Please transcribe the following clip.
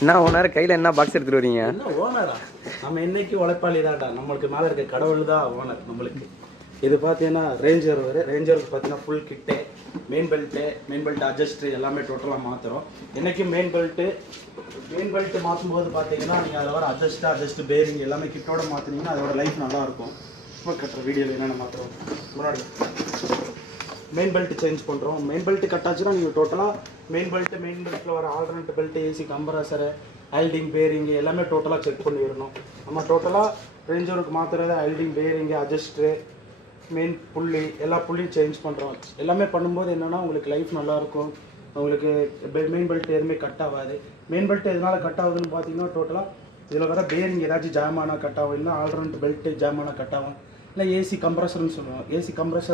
என்ன ஓனர் கையில் என்ன பாக்ஸ் எடுத்துகிட்டு வரீங்க? என்ன ஓனரா? நம்ம என்னைக்கு உழைப்பாளி தான்டா. நம்மளுக்கு மேலே இருக்க கடவுள் தான் ஓனர் நம்மளுக்கு. இது பார்த்தீங்கன்னா ரேஞ்சர் வரும். ரேஞ்சருக்கு பார்த்தீங்கன்னா full kit, main belt adjust எல்லாமே டோட்டலாக மாற்றுறோம். என்றைக்கும் மெயின் பெல்ட்டு மாற்றும்போது பார்த்தீங்கன்னா நீங்கள் அதில் வர அட்ஜஸ்ட்டு பேரிங் எல்லாமே கிட்டோட மாற்றினீங்கன்னா அதோட லைஃப் நல்லாயிருக்கும். இப்போ கட்டுற வீடியோவில் என்னென்ன மாற்றுறோம் முன்னாடி மெயின் பெல்ட் சேஞ்ச் பண்ணுறோம். மெயின் பெல்ட் கட்டாச்சுன்னா நீங்கள் டோட்டலாக மெயின் பெல்ட்டில் வர ஆல்டர்னேட் பெல்ட், ஏசி கம்ப்ரஸரு, ஐல்டிங் பேரிங்கு எல்லாமே டோட்டலாக செக் பண்ணிடணும். நம்ம டோட்டலாக ரேஞ்சருக்கு மாற்றுறது ஐல்டிங் பேரிங்கு, அட்ஜஸ்ட்ரு, மெயின் புள்ளி எல்லா புள்ளியும் சேஞ்ச் பண்ணுறோம். எல்லாமே பண்ணும்போது என்னென்னா உங்களுக்கு லைஃப் நல்லாயிருக்கும். உங்களுக்கு மெயின் பெல்ட் எதுவுமே கட் ஆகாது. மெயின் பெல்ட் எதனால் கட் ஆகுதுன்னு பார்த்தீங்கன்னா டோட்டலாக இதில் வர பேரிங் ஏதாச்சும் ஜாமானா கட் ஆகும், இல்லை ஆல்டர்னேட் பெல்ட்டு ஜாமானா கட் ஆகும், இல்லை ஏசி கம்ப்ரஸர்னு சொல்லுவோம். AC compressor